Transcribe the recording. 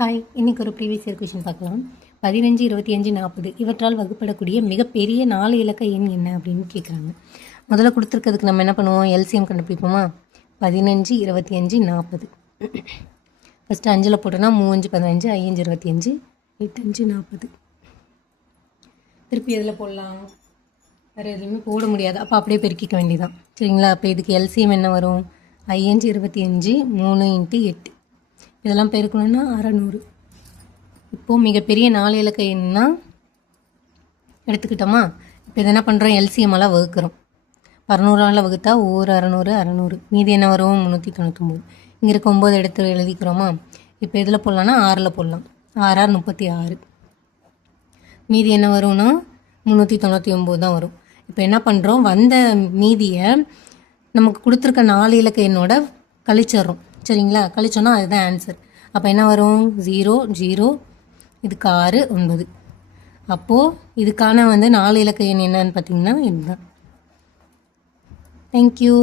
Hi, இன்றைக்கி ஒரு previous year question பார்க்கலாம். 15, 25, 40 இவற்றால் வகுப்படக்கூடிய மிகப்பெரிய 4 இலக்க எண் என்ன அப்படின்னு கேட்குறாங்க. முதல்ல கொடுத்துருக்கிறதுக்கு நம்ம என்ன பண்ணுவோம், எல்சிஎம் கண்டுபிடிப்போமா. 15, 25, 40. ஃபஸ்ட்டு 5 போட்டோன்னா 3, 15, 5, 25, 8, 40. திருப்பி எதில் போடலாம், வேறு எதுவுமே போட முடியாது, அப்போ அப்படியே பெருக்கிக்க வேண்டியதான். சரிங்களா. அப்போ இதுக்கு எல்சிஎம் என்ன வரும், 5, 25, 3 × 8. இதெல்லாம் பெருக்கணும்னா 600. இப்போது மிகப்பெரிய 4 இலக்க எண்ணா எடுத்துக்கிட்டோமா. இப்போ இதை என்ன பண்ணுறோம், எல்சிஎம்மெல்லாம் வகுக்கிறோம். 600ஆல் வகுத்தா 1 600 600, மீதி என்ன வரும் 399. இங்கே இருக்க 9 எடுத்து எழுதிக்கிறோமா. இப்போ இதில் போடலான்னா 6ல் போடலாம். 6 6 36, மீதி என்ன வரும்னா 399 தான் வரும். இப்போ என்ன பண்ணுறோம், வந்த மீதியை நமக்கு கொடுத்துருக்க 4 இலக்க எண்ணோட கழிச்சிட்றோம். சரிங்களா. கழிச்சோன்னா அதுதான் ஆன்சர். அப்போ என்ன வரும், 0 0, இதுக்கு 6 9. அப்போது இதுக்கான 4 இலக்க எண் என்னன்னு பார்த்தீங்கன்னா இதுதான். தேங்க்யூ.